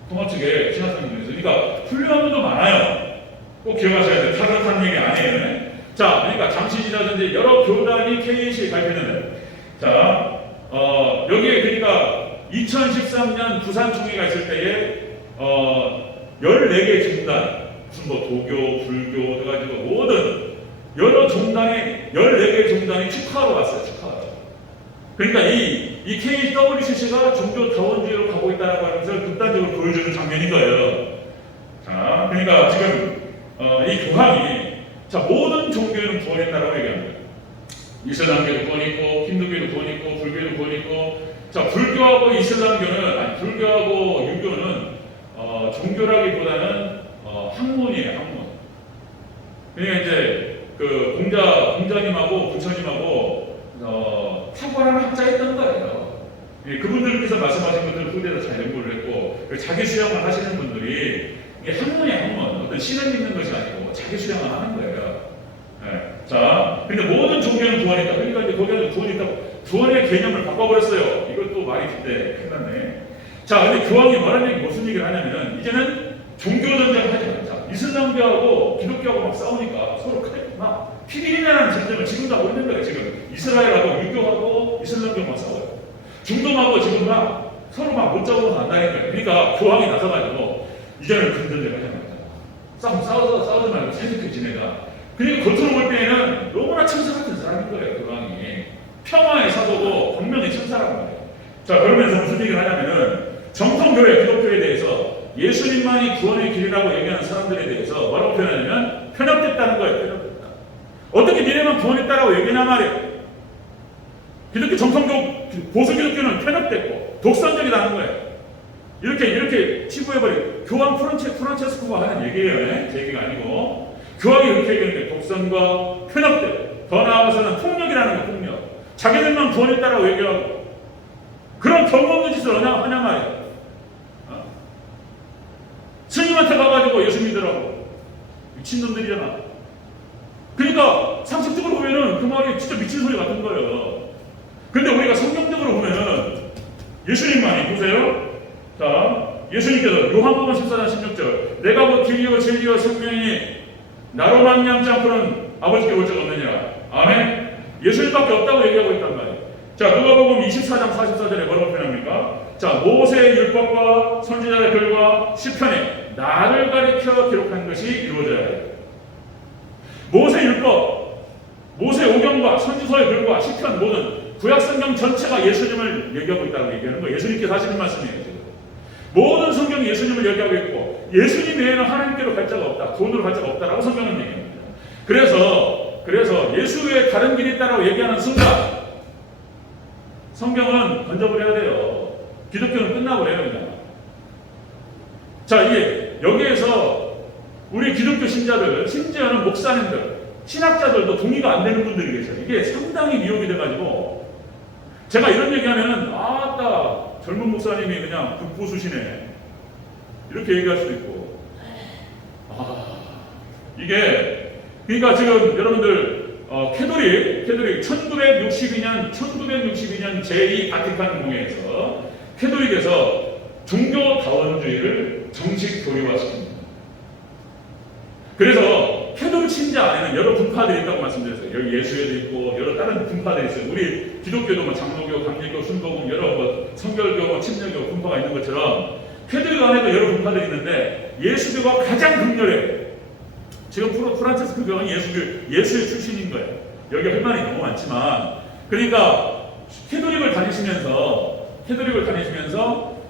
통합 측에 신학생들이 그러니까 훌륭한 분도 많아요. 꼭 기억하셔야 돼요. 다 그렇다는 얘기 아니에요. 자, 그러니까 장신이라든지 여러 교단이 KNC에 가입했는데, 자, 여기에 그러니까 2013년 부산 총회가 있을 때에 14개 종단, 무슨 뭐 도교, 불교 해가지고 모든 여러 종단이 14개 종단이 축하하러 왔어요. 축하하러. 그러니까 이 KWCC가 종교 다원주의로 가고 있다는 것을 극단적으로 보여주는 장면인 거예요. 자, 그러니까 지금 이 교황이 자 모든 종교에는 구원이 있다라고 얘기합니다. 이슬람교도 구원이 있고, 힌두교도 구원이 있고, 불교도 구원이 있고. 자 불교하고 이슬람교는 아니 불교하고 유교는 종교라기보다는 학문이에요, 학문. 그러니까 이제 그 공자님하고 부처님하고 탁월한 학자였던 거예요. 그분들께서 말씀하신 것들을 후대에서 잘 연구를 했고, 자기 수양을 하시는 분들이 이게 학문이 학문, 어떤 신을 믿는 것이 아니고 자기 수양을 하는 거예요. 네. 자, 근데 모든 종교는 구원이 있다. 그러니까 이제 거기는 구원이 있다고 구원의 개념을 바꿔버렸어요. 이것도 말이 그때 큰일 났네. 자, 근데 교황이 무슨 얘기를 하냐면은 이제는 종교 전쟁을 하지 말자. 이슬람교하고 기독교하고 막 싸우니까 서로 막 피리리나라는 전쟁을 지금도 하고 있는 거예요. 지금 이스라엘하고 유교하고 이슬람교 막 싸워요. 중동하고 지금 막 서로 막 못 잡으면 안 다니는 거예요. 그러니까 교황이 나서가지고 이제는 그런 전쟁을 하지 말자. 싸우지 말고 사이좋게 지내자. 그리고 겉으로 볼 때에는 너무나 천사 같은 사람인 거예요, 교황이. 평화의 사도고 분명히 천사라는 거예요. 자, 그러면서 무슨 얘기를 하냐면은 정통교회, 기독교에 대해서 예수님만이 구원의 길이라고 얘기하는 사람들에 대해서 뭐라고 표현하냐면 편협됐다는 거예요, 편협됐다. 어떻게 니네만 구원했다라고 얘기하냐 말이에요. 기독교 정통교, 보수기독교는 편협됐고 독선적이라는 거예요. 이렇게 치부해버리고 교황 프란체스코가 하는 얘기예요. 제 얘기가 아니고 교황이 이렇게 얘기하는데 독선과 편협돼. 더 나아가서는 폭력이라는 거, 폭력. 자기들만 구원했다라고 얘기하고 그런 경험 없는 짓을 하냐 말이에요. 예수님한테 가가지고 예수 믿으라고. 미친놈들이잖아. 그러니까 상식적으로 보면은 그 말이 진짜 미친 소리 같은 거예요. 근데 우리가 성경적으로 보면은 예수님만이 보세요. 자, 예수님께서 요한복음 14장 16절 내가 뭐 길이요 진리요 생명이 나로 말미암지 않고는 아버지께 올 자가 없느니라. 아멘. 예수님밖에 없다고 얘기하고 있단 말이에요. 자, 누가복음 24장 44절에 뭐라고 표현합니까? 자, 모세의 율법과 선지자의 글과 시편에 나를 가리켜 기록한 것이 이루어져야 해요. 모세 율법, 모세 오경과 선지서의 글과 시편 모든 구약성경 전체가 예수님을 얘기하고 있다고 얘기하는 거예요. 예수님께서 하시는 말씀이에요. 지금. 모든 성경이 예수님을 얘기하고 있고 예수님 외에는 하나님께로 갈 자가 없다. 돈으로 갈 자가 없다라고 성경은 얘기합니다. 그래서 예수 외에 다른 길이 있다라고 얘기하는 순간 성경은 던져버려야 돼요. 기독교는 끝나버려요. 그냥. 자, 이게 여기에서 우리 기독교 신자들, 심지어는 목사님들, 신학자들도 동의가 안 되는 분들이 계셔요. 이게 상당히 미혹이 돼가지고 제가 이런 얘기하면은 아따 젊은 목사님이 그냥 극보수시네 이렇게 얘기할 수도 있고 이게 그러니까 지금 여러분들 캐톨릭 1962년 제2 바티칸 공회에서 캐톨릭에서 종교다원주의를 정식 교류화시킵니다. 그래서 캐톨릭 신자 안에는 여러 분파들이 있다고 말씀드렸어요. 여기 예수회도 있고 여러 다른 분파들이 있어요. 우리 기독교도 뭐 장로교, 강리교, 순복음 여러 뭐 성결교, 침례교 분파가 있는 것처럼 캐톨릭 안에도 여러 분파들이 있는데 예수교가 가장 극렬해요. 지금 프란체스코 교황이 예수의 출신인 거예요. 여기 할 말이 너무 많지만 그러니까 캐톨릭을 다니시면서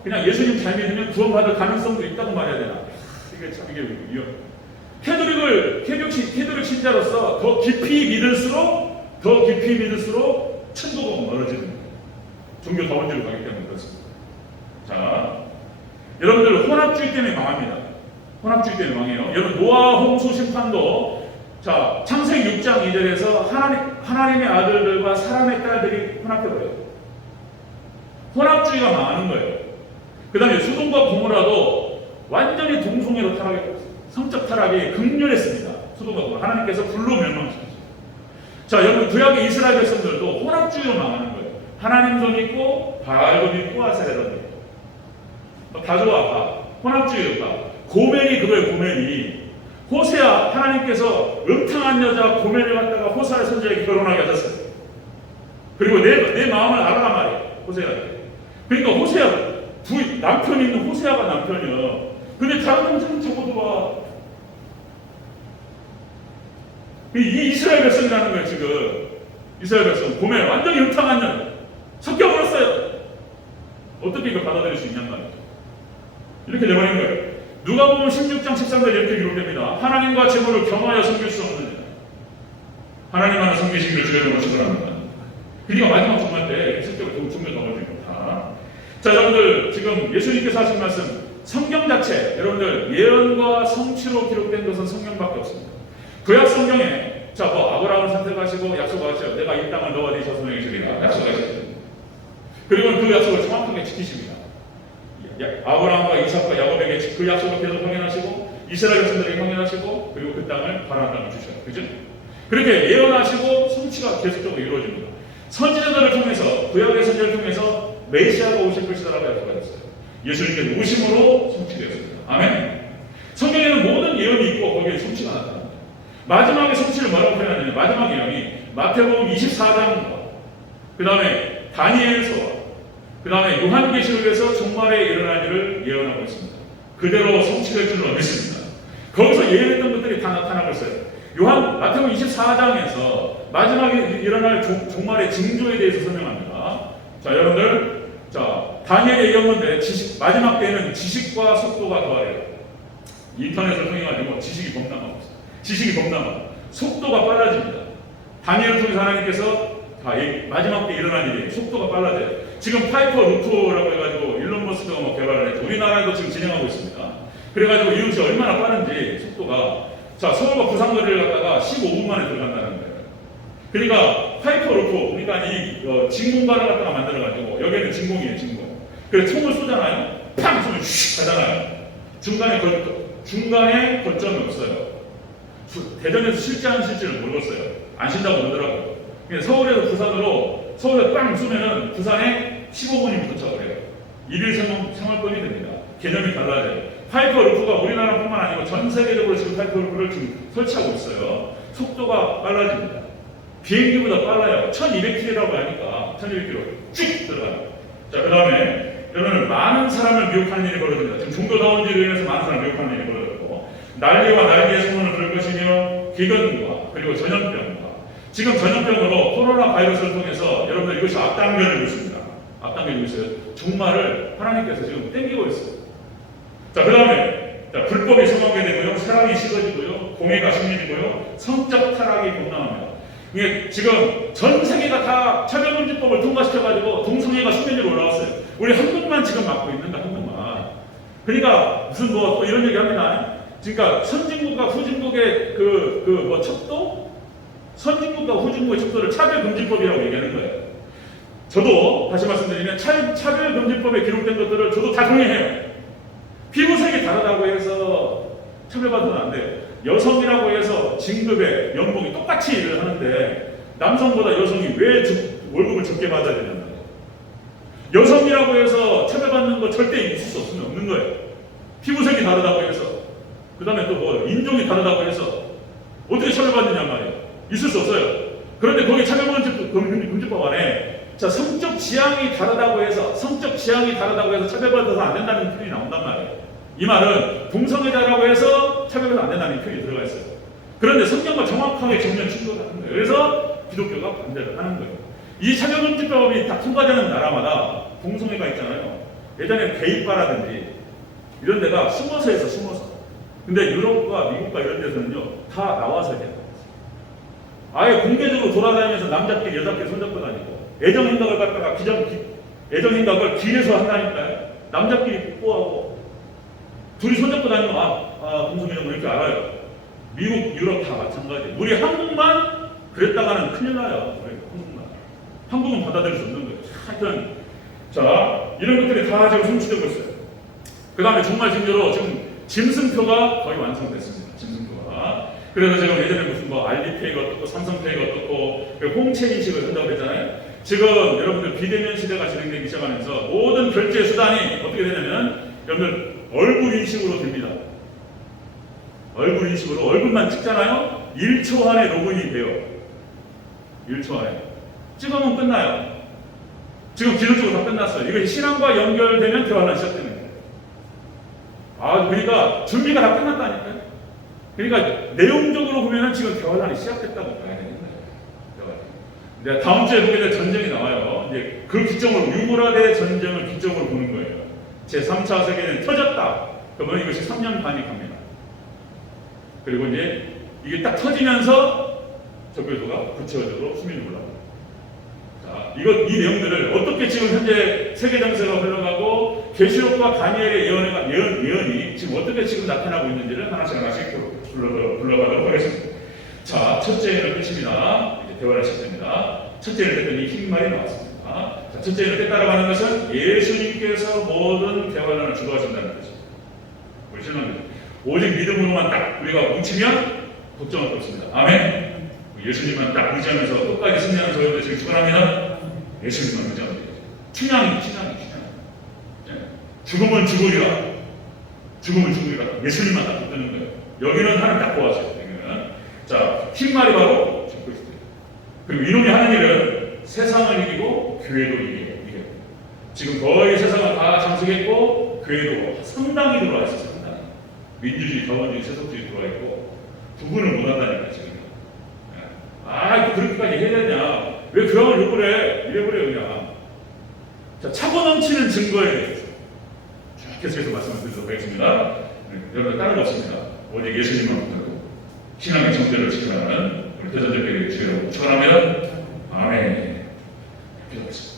그냥 예수님 잘 믿으면 구원받을 가능성도 있다고 말해야 되나? 이게 참 이게 캐톨릭 신자로서 더 깊이 믿을수록 천국은 멀어지는 거예요. 종교 다원주의로 가기 때문에 그렇습니다. 자, 여러분들 혼합주의 때문에 망합니다. 혼합주의 때문에 망해요. 여러분 노아 홍수 심판도 자 창세기 6장 2절에서 하나님의 아들들과 사람의 딸들이 혼합해버려요. 혼합주의가 망하는 거예요. 그 다음에 소돔과 고모라도 완전히 동성애로 타락했어요. 성적 타락이 극렬했습니다. 소돔과 고모라 하나님께서 불로 멸망시켰어요. 자, 여러분 구약의 이스라엘 백성들도 혼합주의로 망하는 거예요. 하나님도 믿고 바알도 믿고 아세라도 믿고 다 좋아. 혼합주의로 봐. 고멜이 그거예요. 고멜이 호세아 하나님께서 음탕한 여자 고멜을 갖다가 호세아 선지자에게 결혼하게 하셨어요. 그리고 내 마음을 알아라 말이에요. 호세아한테. 그러니까 호세아 남편이 있는 호세아가 남편이요. 근데 다른 남자는 적어도 봐. 이 이스라엘 백성이라는 거예요. 지금 이스라엘 백성 고멜 완전히 음탕한 여자 섞여버렸어요. 어떻게 이걸 받아들일 수 있냔 말이에요. 이렇게 돼버린 거예요. 누가복음 16장 13절 이렇게 기록됩니다. 하나님과 재물을 겸하여 섬길 수 없느냐. 하나님만을 섬기시기를 주의로 축원합니다. 그러니까 마지막 종말 때 실제로 종교 넘어질 겁니다. 자, 여러분들 지금 예수님께서 하신 말씀 성경 자체 여러분들 예언과 성취로 기록된 것은 성경밖에 없습니다. 구약 성경에 자, 뭐 아브라함을 선택하시고 약속하셨죠. 내가 이 땅을 너와 네 자손에게 주리라 약속하셨죠. 그리고 그 약속을 정확하게 지키십니다. 아브라함과 이삭과 야곱에게 그 약속을 계속 확인하시고 이스라엘 백성들에게 확인하시고 그리고 그 땅을 바라는 땅을 주셔요. 그죠? 그렇게 예언하시고 성취가 계속적으로 이루어집니다. 선지자들을 통해서 구약의 선지자를 통해서 메시아가 오실 것이다라고 약속하셨어요. 예수님께서 오심으로 성취되었습니다. 아멘. 성경에는 모든 예언이 있고 거기에 성취가 나타납니다. 마지막에 성취를 뭐라고 표현하냐면 마지막 예언이 마태복음 24장과 그 다음에 다니엘서와 그 다음에 요한계시록에서 종말에 일어날 일을 예언하고 있습니다. 그대로 성취될 줄로 믿습니다. 거기서 예언했던 것들이 다 나타나고 있어요. 마태복음 24장에서 마지막에 일어날 종말의 징조에 대해서 설명합니다. 자, 여러분들, 다니엘의 얘기한 건데 마지막 때에는 지식과 속도가 더하래요. 인터넷을 통해가지고 지식이 범람하고 있어요. 지식이 범람하고 속도가 빨라집니다. 다니엘을 통해서 하나님께서 마지막 때 일어날 일이 속도가 빨라져요. 지금 파이퍼 루프라고 해가지고 일론 머스크가 뭐 개발을 했죠. 우리나라에도 지금 진행하고 있습니다. 그래가지고 이것이 얼마나 빠른지 속도가 서울과 부산 거리를 갖다가 15분 만에 들어간다는 거예요. 그러니까 파이퍼 루프, 그러니까 이 진공관을 갖다가 만들어가지고 여기는 진공이에요, 진공. 그래서 총을 쏘잖아요. 팡! 쏘면 슉! 가잖아요. 중간에 중간에 거점이 없어요. 대전에서 쉴지 안 쉴지를 모르겠어요. 안 쉰다고 그러더라고요. 서울에서 부산으로 서울에 빵 쏘면은 부산에 15분이면 도착을 해요. 1일 생활권이 됩니다. 개념이 달라져요. 하이퍼루프가 우리나라뿐만 아니고 전 세계적으로 지금 하이퍼루프를 지금 설치하고 있어요. 속도가 빨라집니다. 비행기보다 빨라요. 1200km라고 하니까 1200km 쭉 들어가요. 자, 그 다음에 여러분 많은 사람을 미혹하는 일이 벌어집니다. 지금 종교다원지로 인해서 많은 사람을 미혹하는 일이 벌어졌고 난리와 난리의 소문을 들을 것이며 기근과 그리고 전염병과 지금 전염병으로 코로나 바이러스를 통해서 여러분들 이것이 앞당겨지고 있습니다. 앞당겨지고 있어요. 종말을 하나님께서 지금 땡기고 있어요. 자, 그 다음에 불법이 성하게 되고요. 사랑이 식어지고요. 공해가 심해지고요. 성적 타락이 폭락합니다. 이게 지금 전 세계가 다 차별금지법을 통과시켜가지고 동성애가 수면위로 올라왔어요. 우리 한국만 지금 막고 있는가, 한국만. 그러니까 무슨 뭐 또 이런 얘기 합니다. 그러니까 선진국과 후진국의 척도? 선진국과 후진국의 척도를 차별금지법이라고 얘기하는 거예요. 저도 다시 말씀드리면 차별금지법에 기록된 것들을 저도 다 동의해요. 피부색이 다르다고 해서 차별받으면 안 돼요. 여성이라고 해서 진급에 연봉이 똑같이 일을 하는데 남성보다 여성이 왜 월급을 적게 받아야 되냐는 거예요. 여성이라고 해서 차별받는 거 절대 있을 수 없는 거예요. 피부색이 다르다고 해서 그 다음에 또 뭐 인종이 다르다고 해서 어떻게 차별받느냐 말이에요. 있을 수 없어요. 그런데 거기 차별금지법 안에 자, 성적 지향이 다르다고 해서 차별받아서 안 된다는 표현이 나온단 말이에요. 이 말은 동성애자라고 해서 차별받아서 안 된다는 표현이 들어가 있어요. 그런데 성경과 정확하게 정면 충돌하는 거예요. 그래서 기독교가 반대를 하는 거예요. 이 차별금지법이 다 통과되는 나라마다 동성애가 있잖아요. 예전에 게이바라든지 이런 데가 숨어서 해서 숨어서. 근데 유럽과 미국과 이런 데서는요 다 나와서 해요. 아예 공개적으로 돌아다니면서 남자끼리 여자끼리 손잡고 다니고 애정행각을 갖다가 애정행각을 길에서 한다니까요. 남자끼리 뽀뽀하고 둘이 손잡고 다니면 동성애자분 이렇게 알아요. 미국, 유럽 다 마찬가지. 우리 한국만 그랬다가는 큰일 나요. 우리 한국은 받아들일 수 없는 거예요. 하여튼 자 이런 것들이 다 지금 성취되고 있어요. 그 다음에 정말 진짜로 지금 짐승표가 거의 완성됐습니다. 짐승표가. 그래서 지금 예전에 무슨 뭐 알리페이가 어떻고 삼성페이가 어떻고 홍채 인식을 한다고 했잖아요. 지금 여러분들 비대면 시대가 진행되기 시작하면서 모든 결제 수단이 어떻게 되냐면 여러분들 얼굴 인식으로 됩니다. 얼굴 인식으로 얼굴만 찍잖아요. 1초 안에 로그인이 돼요. 1초 안에. 찍으면 끝나요. 지금 기술적으로 다 끝났어요. 이거 신앙과 연결되면 대화가 시작되는 거예요. 그러니까 준비가 다 끝났다니까요. 그러니까 내용적으로 보면은 지금 대화란이 시작됐다고 봐야 되는 거예요. 다음 주에 보게 될 전쟁이 나와요. 이제 그 기점으로 유브라데 전쟁을 기점으로 보는 거예요. 제3차 세계대전이 터졌다. 그러면 이것이 3년 반이 갑니다. 그리고 이제 이게 딱 터지면서 적교도가 구체적으로 수면이 올라갑니다. 자, 이 내용들을 어떻게 지금 현재 세계 정세가 흘러가고 계시록과 다니엘의 예언이 지금 어떻게 지금 나타나고 있는지를 하나씩 불러가도록 하겠습니다. 자, 첫째는 끝입니다. 이제 대화를 시작됩니다. 첫째를 했더니 흰 말이 나왔습니다. 자, 첫째를 떼따라가는 것은 예수님께서 모든 대화란을 주도하신다는 것입니다. 우리 신앙입니다. 오직 믿음으로만 딱 우리가 뭉치면 걱정할 거 없습니다. 아멘. 예수님만 딱 의지하면서 끝까지 승리하는 저희들 지금 축원합니다. 예수님만 의지하면 돼요. 춘향이. 죽음은 죽으리라. 예수님만 딱 붙드는 거예요. 여기는 하나님 딱 보아줘요. 자, 흰 말이 바로 적그리스도예요. 그리고 이놈이 하는 일은 세상을 이기고 교회도 이겨요. 지금 거의 세상을 다 장식했고 교회도 상당히 들어와 있어요. 상당히. 민주주의, 자본주의, 세속주의 들어와 있고 구분을 못한다니까 지금. 또 그렇게까지 해야 되냐? 왜 교황을 욕을 해? 이래버려요 그냥. 자, 차고 넘치는 증거에 대해서 계속해서 말씀을 드리도록 하겠습니다. 여러분 다른 거 없습니다. 오직 예수님만 붙들고 신앙의 정체를 지키라는 우리 대전적인 주여 축원하면 아멘. 기도하겠습니다.